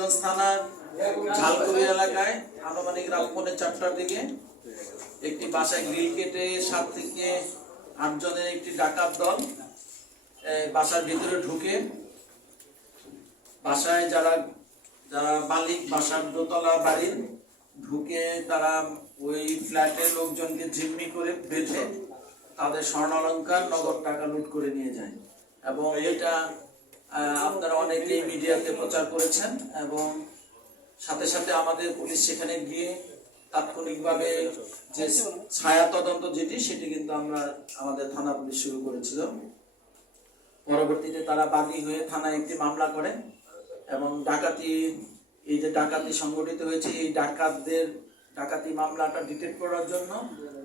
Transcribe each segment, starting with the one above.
সিদ্ধিরগঞ্জ থানার ঝালকুড়ি এলাকায় আনুমানিক রাত 4:30টার দিকে একটি বাসায় গ্রিল কেটে 7 থেকে 8 জনের একটি ডাকাত দল বাসার ভিতরে ঢুকে বাসায় যারা মালিক বাসার দোতলা বাড়ির ঢুকে তারা ওই ফ্ল্যাটের লোকজনকে জিম্মি করে বেঁধে তাদের স্বর্ণালংকার নগদ টাকা লুট করে নিয়ে যায়। এবং এটা আপনারা অনেকেই মিডিয়াতে প্রচার করেছেন এবং সাথে সাথে আমাদের পুলিশ সেখানে গিয়ে তাৎক্ষণিকভাবে যে ছায়া তদন্ত যেটি সেটি কিন্তু আমরা আমাদের থানা পুলিশ শুরু করেছিল। পরবর্তীতে তারা বাদী হয়ে থানায় একটি মামলা করে এবং এই যে ডাকাতি সংগঠিত হয়েছে এই ডাকাতি মামলাটা ডিটেক্ট করার জন্য,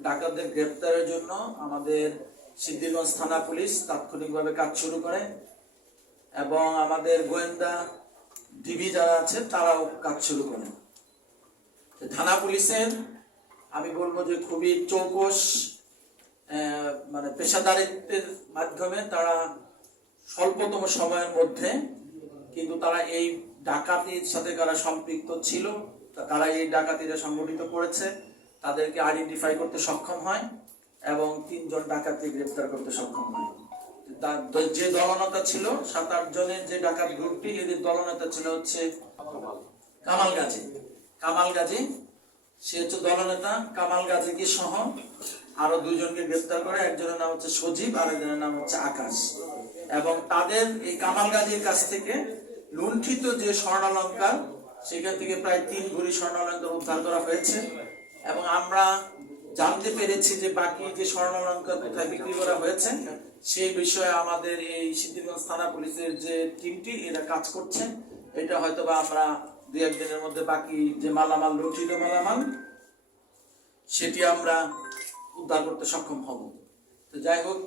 ডাকাতদের গ্রেপ্তারের জন্য আমাদের সিদ্ধিরগঞ্জ থানা পুলিশ তাৎক্ষণিকভাবে কাজ শুরু করে এবং আমাদের গোয়েন্দা ডিবি যারা আছে তারাও কাজ শুরু করে। থানা পুলিশের আমি বলবো যে খুবই চৌকস মানে পেশাদারিত্বের মাধ্যমে তারা স্বল্পতম সময়ের মধ্যে কিন্তু তারা এই ডাকাতির সাথে যারা সম্পৃক্ত ছিল তারা এই ডাকাতিটা সংগঠিত করেছে, তাদেরকে আইডেন্টিফাই করতে সক্ষম হয় এবং 3 জন ডাকাতকে গ্রেফতার করতে সক্ষম হয়। যে দলনেতা ছিল 7-8 জনের যে ডাকাত গ্রুপটি, এদের দলনেতা ছিল হচ্ছে কামাল গাজী, সে হচ্ছে দলনেতা। কামাল গাজীকে সহ আরো 2 জনকে গ্রেফতার করে, একজনের নাম হচ্ছে সজীব আর একজনের নাম হচ্ছে আকাশ। এবং তাদের এই কামাল গাজীর কাছ থেকে লুণ্ঠিত যে স্বর্ণালংকার সেখান থেকে প্রায় 3 ভরি স্বর্ণালংকার উদ্ধার করা হয়েছে এবং আমরা জানতে পেরেছি যে বাকি যে স্বর্ণালংকার কোথায় বিক্রি করা হয়েছে সেই বিষয়ে আমাদের এই সিদ্ধিরগঞ্জ থানা পুলিশের যে টিমটি এরা কাজ করছে। এটা হয়তোবা আমরা 2-1 দিনের মধ্যে বাকি যে মালামাল লুণ্ঠিত মালামাল সেটি আমরা উদ্ধার করতে সক্ষম হব। তো যাই হোক,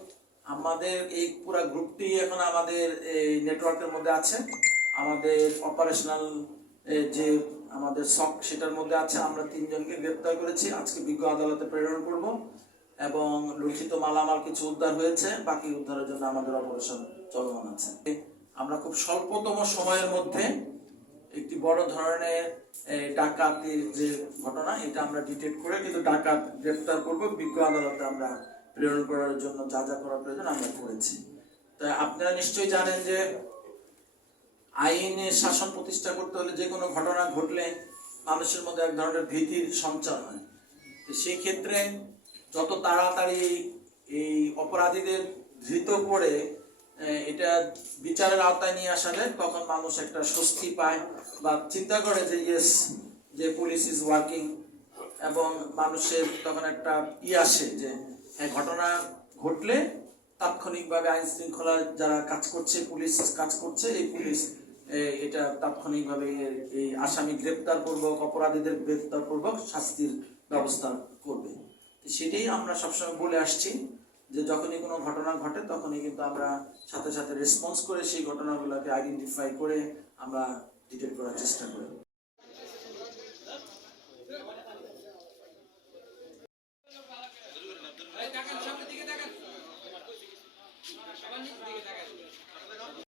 আমাদের এই পুরো গ্রুপটি এখন আমাদের এই নেটওয়ার্কের মধ্যে আছে, আমাদের অপারেশনাল যে আমাদের সক সেটার মধ্যে আছে। আমরা 3 জনকে গ্রেফতার করেছি, আজকে বিজ্ঞ আদালতে প্রেরণ করব এবং লুণ্ঠিত মালামাল কিছু উদ্ধার হয়েছে, বাকি উদ্ধারের জন্য আমাদের অপারেশন চলমান আছে। আমরা খুব স্বল্পতম সময়ের মধ্যে একটি বড় ধরনের ডাকাতির যে ঘটনা এটা আমরা ডিটেক্ট করে কিন্তু ডাকাত গ্রেফতার করব, বিজ্ঞ আদালতে আমরা প্রেরণ করার জন্য যা যা করা প্রয়োজন আমরা করেছি। তাই আপনারা নিশ্চয়ই জানেন যে আইনের শাসন প্রতিষ্ঠা করতে হলে যে কোনো ঘটনা ঘটলে মানুষের মধ্যে এক ধরনের ভীতির সঞ্চার হয়। সেই ক্ষেত্রে যত তাড়াতাড়ি এই অপরাধীদের ধৃত করে এটা বিচারের আওতায় নিয়ে আসা যায় তখন মানুষ একটা স্বস্তি পায় বা চিন্তা করে যে ইয়েস, যে পুলিশ ইজ ওয়ার্কিং, এবং মানুষের তখন একটা আসে যে ঘটনা ঘটলে তাৎক্ষণিকভাবে আইন শৃঙ্খলা যারা কাজ করছে, পুলিশ কাজ করছে, এই পুলিশ এটা তাৎক্ষণিকভাবে এই আসামি গ্রেপ্তার পূর্বক, অপরাধীদের গ্রেপ্তার পূর্বক শাস্তির ব্যবস্থা করবে। সেটাই আমরা সবসময় বলে আসছি যে যখনই কোনো ঘটনা ঘটে তখনই কিন্তু আমরা সাথে সাথে রেসপন্স করে সেই ঘটনাগুলোকে আইডেন্টিফাই করে আমরা ডিটেক্ট করার চেষ্টা করি।